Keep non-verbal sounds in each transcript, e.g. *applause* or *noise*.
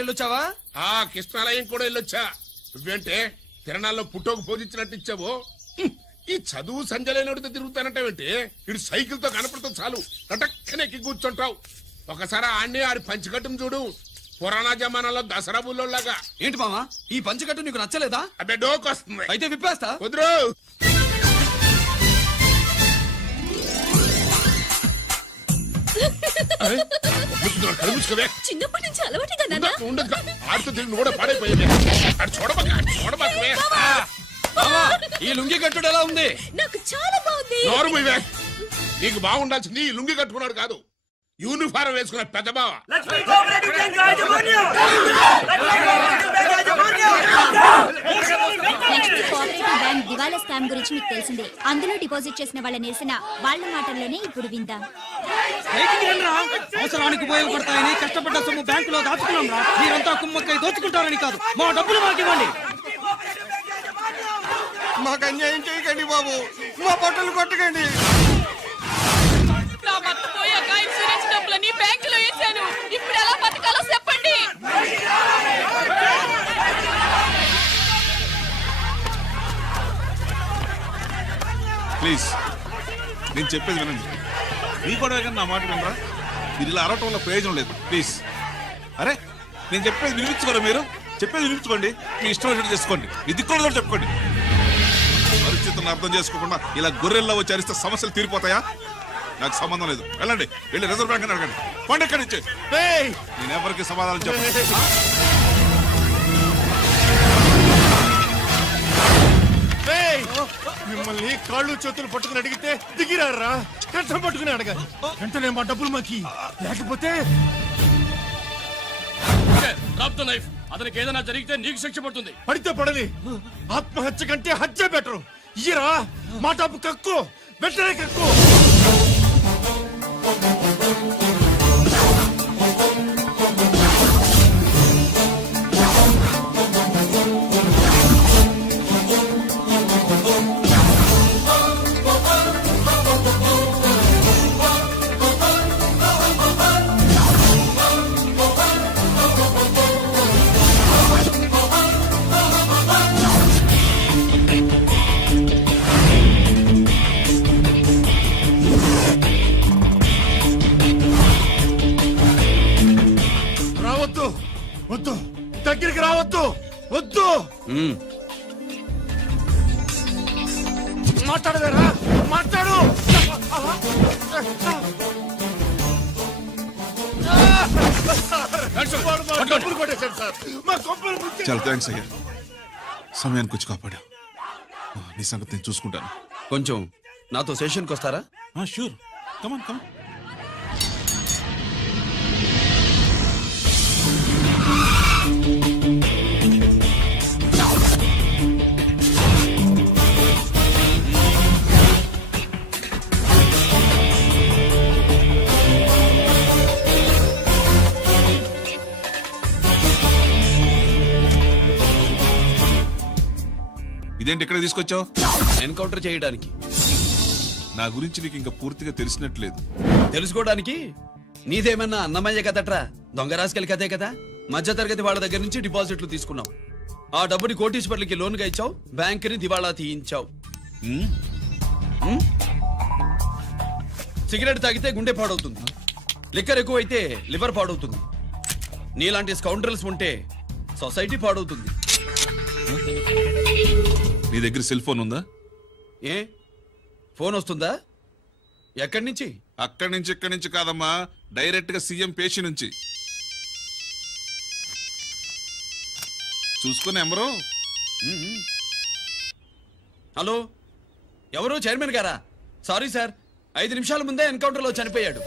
వెళ్ళొచ్చావా ఆ కృష్ణాలయం కూడా వెళ్ళొచ్చా నువ్వేంటే తిరణాల్లో పుట్టోకు పూజించినట్టు ఇచ్చావు ఈ చదువు సంజలైనడితో తిరుగుతానంటావేంటి ఇటు సైకిల్ తో కనపడతా చాలు లటక్కనే ఎక్కి కూర్చుంటావు ఒకసారి ఆడిని ఆడి పంచికట్టును చూడు పురాణ జమానాలో దసరా బుల్లోలాగా ఏంటి బావా ఈ పంచకట్టు నీకు నచ్చలేదా అబ్బే డోకొస్తుంది అయితే విప్పేస్తా కుదరు కనిపించుకోవే చిన్నప్పటి నుంచి అలవాటు కదా ఉండదు ఆడితో తిరిగి కూడా పాడైపోయింది ఆడు చూడబాక చూడబాకవే ఈ లుంగి కట్టుడు ఎలా ఉంది నాకు చాలా బాగుంది నోరు నీకు బాగుండాల్సింది ఈ లుంగి కట్టుకున్నాడు కాదు యూనిఫారం వేసుకున్న పెద్దబావ నెక్స్ట్ కోఆపరేటివ్ స్కామ్ గురించి మీకు తెలిసిందే అందులో డిపాజిట్ చేసిన వాళ్ళ నిరసన వాళ్ళ మాటల్లోనే ఇప్పుడు విందాం అవసరానికి ఉపయోగపడతాయని కష్టపడ్డ సొమ్ము బ్యాంకు లో దాచుకున్నాం రా మీరంతా కుమ్మక్కై దోచుకుంటారని కాదు మా డబ్బులు మాకు ఇవ్వండి మాకు అన్యాయం చేయకండి బాబు మా బట్టలు కొట్టకండి చెప్పండి ప్లీజ్ నేను చెప్పేది వినండి మీ కూడా కానీ నా మాట వినరా మీరు ఇలా అరవటం వల్ల ప్రయోజనం లేదు ప్లీజ్ అరే నేను చెప్పేది వినిపించుకోరా మీరు చెప్పేది వినిపించుకోండి మీ ఇష్టం వచ్చినట్టు చేసుకోండి ఇది కూడా చెప్పుకోండి పరిస్థితులను అర్థం చేసుకోకుండా ఇలా గొర్రెల్లో వచ్చి అరిస్తే సమస్యలు తీరిపోతాయా నాకు సంబంధం లేదు వెళ్ళండి వెళ్ళి రిజర్వ్ బ్యాంక్ అని అడగండి పండు ఎక్కడి నుంచి నేను ఎవరికి సమాధానం చెప్పండి మిమ్మల్ని కాళ్ళు చేతులు పట్టుకుని అడిగితే దిగిరారా కట్టం పట్టుకుని అడగాలి వెంటనే మా డబ్బులు మాకి లేకపోతే నైఫ్ అతనికి ఏదైనా జరిగితే నీకు శిక్ష పడుతుంది పడితే పడని ఆత్మహత్య కంటే హత్య బెటరు ఇయ్యరా మా డబ్బు కక్కు వెంటనే కక్కు Thank you. వద్దు వద్దు దగ్గరికి రావద్దు వద్దు మాట్లాడదారా మాట్లాడు చాలా థ్యాంక్స్ అయ్యా సమయానికి వచ్చి కాపాడా నీ సంగతి నేను చూసుకుంటాను కొంచెం నాతో సెషన్కి వస్తారా షూర్ కమన్ కమన్ ఇదేంటి ఇక్కడ తీసుకొచ్చావు ఎన్కౌంటర్ చేయడానికి నా గురించి నీకు ఇంకా పూర్తిగా తెలిసినట్లేదు తెలుసుకోవడానికి నీదేమన్నా అన్నమయ్య కదట్రా దొంగ రాసుకెళ్ళి కదే కదా మధ్య తరగతి వాళ్ళ దగ్గర నుంచి డిపాజిట్లు తీసుకున్నావు ఆ డబ్బుని కోటీశ్వర్లకి లోన్గా ఇచ్చావు బ్యాంకుని దివాళా తీయించావు సిగరెట్ తాగితే గుండె పాడవుతుంది లిక్కర్ ఎక్కువైతే లివర్ పాడవుతుంది నీలాంటి స్కౌండర్స్ ఉంటే సొసైటీ పాడవుతుంది నీ దగ్గర సెల్ ఫోన్ ఉందా ఏ ఫోన్ వస్తుందా ఎక్కడి నుంచి అక్కడి నుంచి ఇక్కడి నుంచి కాదమ్మా డైరెక్ట్ గా సీఎం పేషి నుంచి చూసుకుని ఎమరు హలో ఎవరు చైర్మన్ గారా సారీ సార్ ఐదు నిమిషాల ముందే ఎన్కౌంటర్లో చనిపోయాడు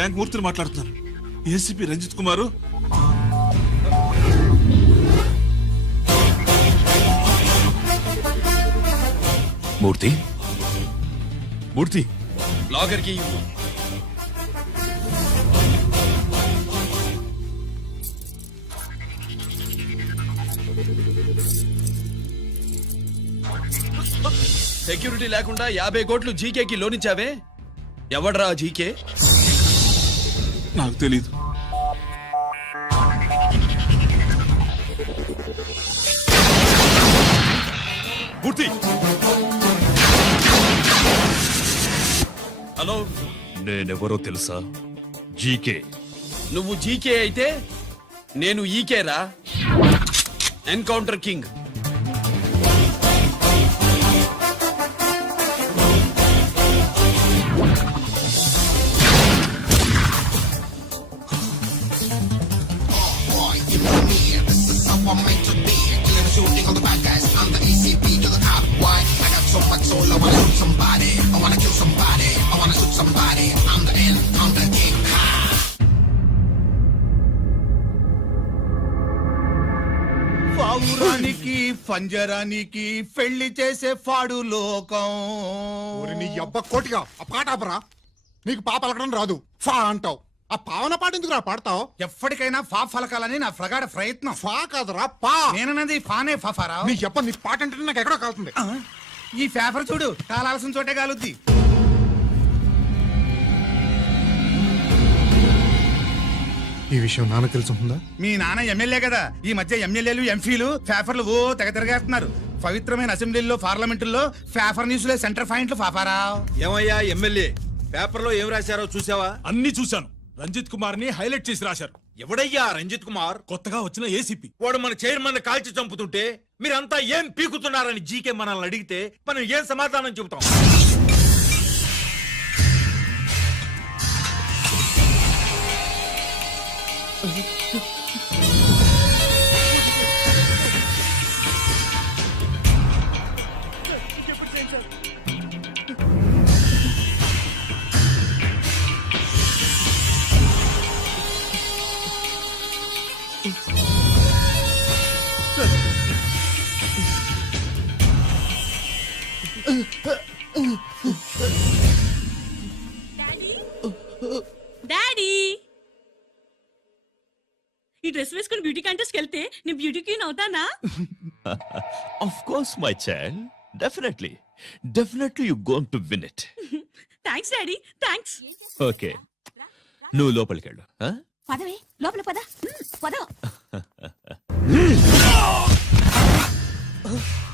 బ్యాంక్ మూర్తిని మాట్లాడుతున్నాను ఏసీపీ రంజిత్ కుమారు మూర్తి మూర్తి లాగర్కి సెక్యూరిటీ లేకుండా యాభై కోట్లు జీకేకి లోనిచ్చావే ఎవడరా జీకే నాకు తెలీదు హలో నేనెవరో తెలుసా జీకే నువ్వు జీకే అయితే నేను ఈకేరా ఎన్కౌంటర్ కింగ్ పంజరానికి పెళ్లి చేసే పాడు లోకం నీ అబ్బ కోటిగా ఆ పాట నీకు పాప అలకడం రాదు ఫా అంటావు ఆ పావన పాట ఎందుకు రా పాడతావు ఎప్పటికైనా ఫా ఫలకాలని నా ప్రగాఢ ప్రయత్నం ఫా కాదురా పా నేనన్నది ఫానే ఫాఫారా నీ అబ్బ నీ పాట అంటే నాకు ఎక్కడో కాలుతుంది ఈ పేపర్ చూడు కాలాల్సిన చోటే కాలుద్ది ఈ విషయం నాన్న తెలుసు మీ నాన్న ఎమ్మెల్యే కదా ఈ మధ్య ఎమ్మెల్యేలు ఎంపీలు ఫేఫర్లు ఓ తెగ తిరగేస్తున్నారు పవిత్రమైన అసెంబ్లీలో పార్లమెంటుల్లో ఫేఫర్ న్యూస్లో సెంటర్ పాయింట్లు ఫాఫారా ఏమయ్యా ఎమ్మెల్యే పేపర్లో ఏం రాశారో చూసావా అన్ని చూశాను రంజిత్ కుమార్ ని హైలైట్ చేసి రాశారు ఎవడయ్యా రంజిత్ కుమార్ కొత్తగా వచ్చిన ఏసీపీ వాడు మన చైర్మన్ కాల్చి చంపుతుంటే మీరంతా ఏం పీకుతున్నారని జీకే మనల్ని అడిగితే మనం ఏం సమాధానం చెబుతాం 嗯。*laughs* బ్యూటీ కంటెస్ట్ వెళ్తే నేను బ్యూటీ క్వీన్ అవుతానా of course my child definitely definitely you going to win it thanks daddy thanks okay నువ్వు లోపలికి వెళ్ళు పదవే లోపల పద *laughs* పద *laughs*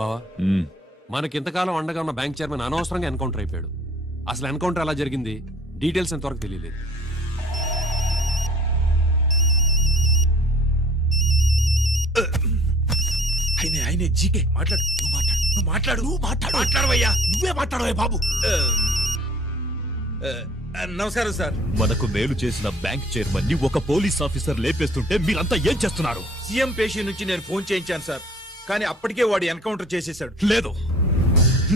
బావా మనకింతకాలం అండగా ఉన్న బ్యాంక్ చైర్మన్ అనవసరంగా ఎన్కౌంటర్ అయిపోయాడు అసలు ఎన్కౌంటర్ ఎలా జరిగింది డీటెయిల్స్ ఎంతవరకు తెలియలేదు ఆయనే ఆయనే జీకే మాట్లాడు నువ్వు మాట్లాడు నువ్వు మాట్లాడు నువ్వు మాట్లాడు మాట్లాడవయ్యా నువ్వే మాట్లాడవయ్యా బాబు నమస్కారం సార్ మనకు మేలు చేసిన బ్యాంక్ చైర్మన్ ని ఒక పోలీస్ ఆఫీసర్ లేపేస్తుంటే మీరంతా ఏం చేస్తున్నారు సీఎం పేషి నుంచి నేను ఫోన్ చేయించాను సార్ కానీ అప్పటికే వాడు ఎన్కౌంటర్ చేసేశాడు లేదు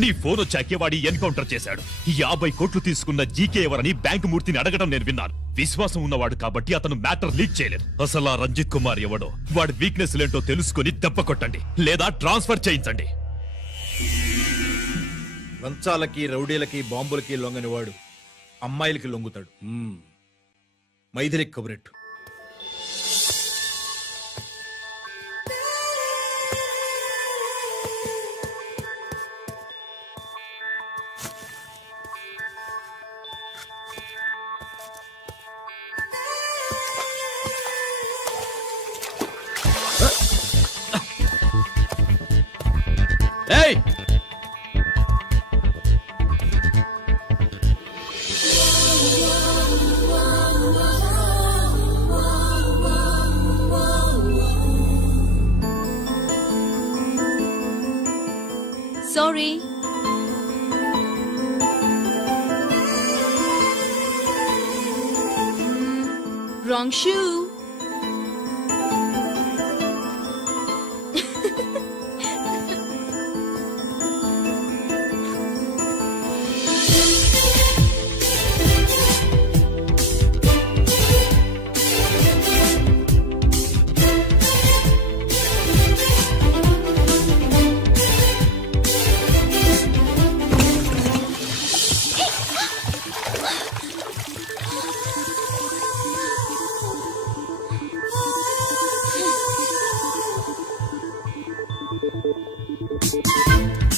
నీ ఫోన్ వచ్చాకే వాడి ఎన్కౌంటర్ చేశాడు యాభై కోట్లు తీసుకున్న జీకే ఎవరని బ్యాంకు మూర్తిని అడగడం నేను విన్నాను విశ్వాసం ఉన్నవాడు కాబట్టి అతను మ్యాటర్ లీక్ చేయలేదు అసలు ఆ రంజిత్ కుమార్ ఎవడో వాడి వీక్నెస్ ఏంటో తెలుసుకుని దెబ్బ కొట్టండి లేదా ట్రాన్స్ఫర్ చేయించండి లంచాలకి రౌడీలకి బాంబులకి లొంగని వాడు అమ్మాయిలకి లొంగుతాడు మైథిలి కబురెట్టు Hey! Sorry. Hmm, wrong shoe. Bye.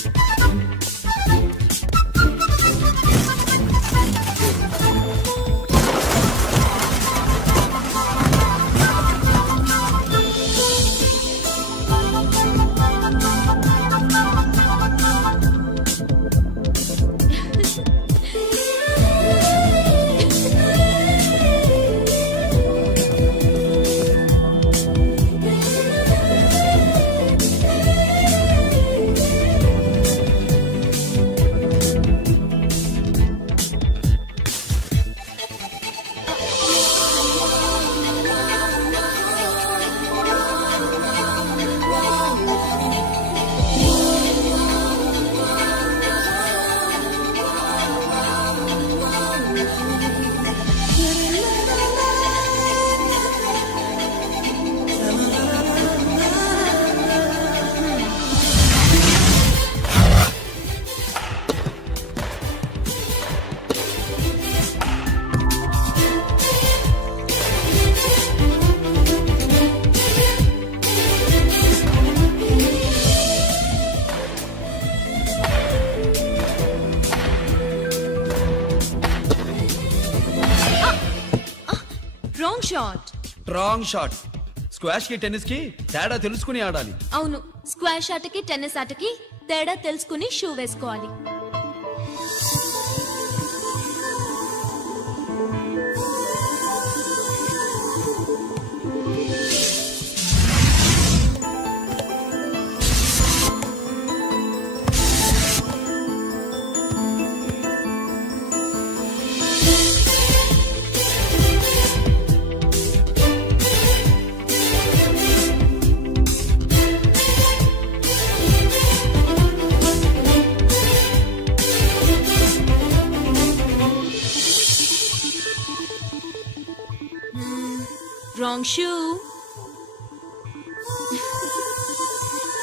Strong shot squash కి టెన్నిస్ కి తేడా తెలుసుకుని ఆడాలి అవును స్క్వాష్ ఆటకి టెన్నిస్ ఆటకి తేడా తెలుసుకుని షూ వేసుకోవాలి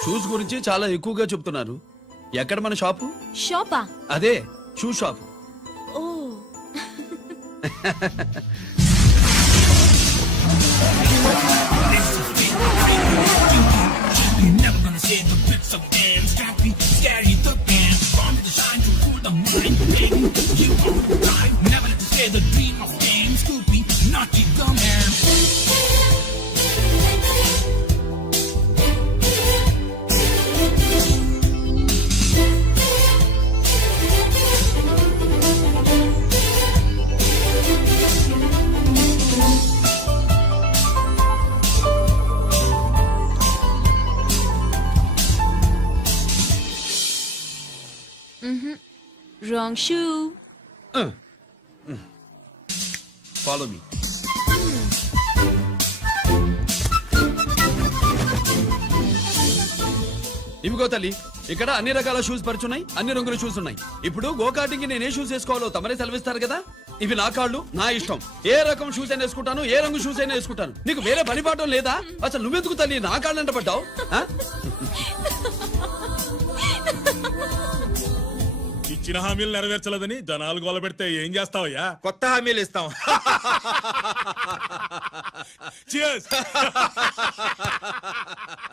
షూస్ గురించి చాలా ఎక్కువగా చెప్తున్నారు ఎక్కడ మన షాపు షాపా అదే shoe shop You *laughs* wrong shoe. Uh. Mm. Follow me. ఇవిగో తల్లి ఇక్కడ అన్ని రకాల షూస్ పరుచున్నాయి అన్ని రంగుల షూస్ ఉన్నాయి ఇప్పుడు గోకాటింగ్ నేను ఏ షూస్ వేసుకోవాలో తమరే సెలవిస్తారు కదా ఇవి నా కాళ్ళు నా ఇష్టం ఏ రకం షూస్ అయినా వేసుకుంటాను ఏ రంగు షూస్ అయినా వేసుకుంటాను నీకు వేరే పని లేదా అసలు నువ్వెందుకు తల్లి నా కాళ్ళు అంట పడ్డావు *laughs* ఇచ్చిన హామీలు నెరవేర్చలేదని జనాలు గోల పెడితే ఏం చేస్తావయ్యా కొత్త హామీలు ఇస్తాం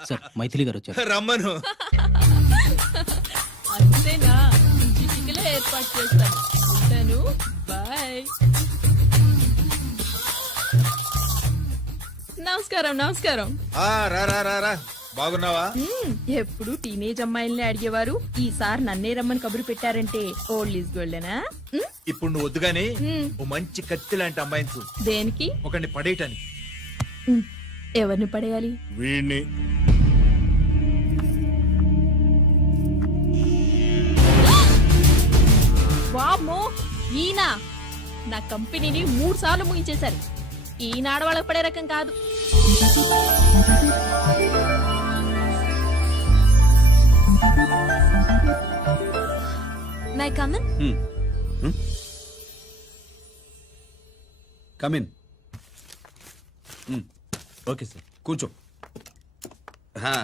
సార్ మైథిలి గారు వచ్చారు రమ్మను బాయ్ నమస్కారం నమస్కారం ఆ, రా బాగున్నావా ఎప్పుడు టీనేజ్ అమ్మాయిల్ని అడిగేవారు ఈసారి నన్నే రమ్మని కబురు పెట్టారంటే ఓల్డ్ ఈజ్ గోల్డెనా ఇప్పుడు నువ్వు వద్దుగానే ఓ మంచి కత్తి లాంటి అమ్మాయిని చూ దేనికి ఒకని పడేయటానికి ఎవరిని పడేయాలి వీడిని వామ్మో ఈయన నా కంపెనీని మూడు సార్లు ముగించేశారు ఈనాడ వాళ్ళకి పడే రకం కాదు may come in come in okay sir కూర్చో హా.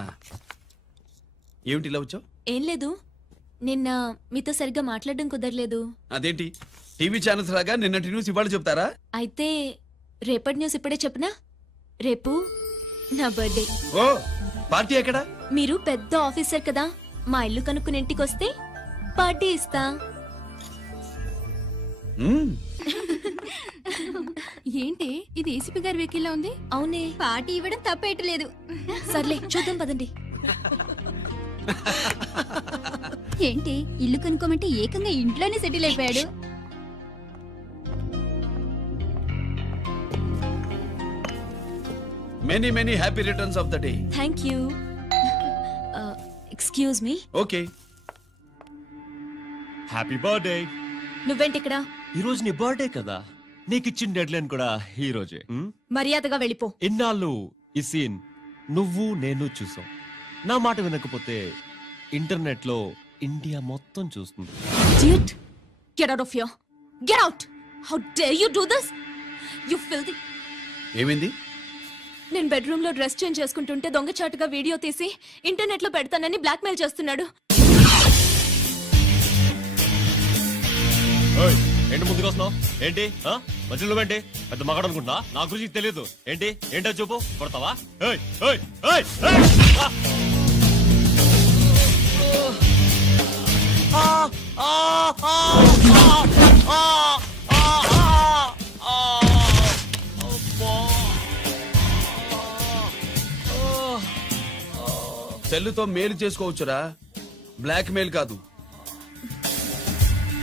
ఏమిటి ఇలా వచ్చావు ఏం లేదు నిన్న మీతో సరిగ్గా మాట్లాడడం కుదరలేదు అదేంటి టీవీ ఛానల్స్ లాగా నిన్నటి న్యూస్ ఇవాళ చెప్తారా అయితే రేపటి న్యూస్ ఇప్పుడే చెప్పనా రేపు నా బర్త్డే ఓ పార్టీ ఎక్కడ మీరు పెద్ద ఆఫీసర్ కదా మా ఇల్లు కనుక్కుని ఇంటికి వస్తే పార్టీ ఇస్తా ఏంటి ఇది ఏసీపీ గారి వెహికల్ లో ఉంది అవునే పార్టీ ఇవ్వడం తప్పేయట్లేదు సర్లే చూద్దాం పదండి ఏంటి ఇల్లు కనుక్కోమంటే ఏకంగా ఇంట్లోనే సెటిల్ అయిపోయాడు many happy happy returns of day thank thank you excuse me okay happy birthday నువ్వేంటిక్కడ ఈ రోజు నీ బర్త్డే కదా నీకు ఇచ్చిన డెడ్ లైన్ కూడా ఈ రోజే మర్యాదగా వెళ్ళిపో ఇన్నాళ్ళు ఈ సీన్ నువ్వు నేను చూసాం నా మాట వినకపోతే ఇంటర్నెట్ లో ఇండియా మొత్తం చూస్తుంది Idiot! Get out of here! Get out! How dare you do this? You ఏమైంది నేను బెడ్రూమ్ లో డ్రెస్ చేంజ్ చేసుకుంటుంటే దొంగచాటుగా వీడియో తీసి ఇంటర్నెట్ లో పెడతానని బ్లాక్మెయిల్ చేస్తున్నాడు చూస్తున్నావు ఏంటి ఆ? మధ్యలో ఏంటి పెద్ద మగాడు అనుకుంటున్నా నా గురించి తెలియదు ఏంటి ఏంటో చూపు కొడతావా ఏయ్, ఏయ్, ఏయ్, మేలు చేసుకోవచ్చురా బ్లాక్ మెయిల్ కాదు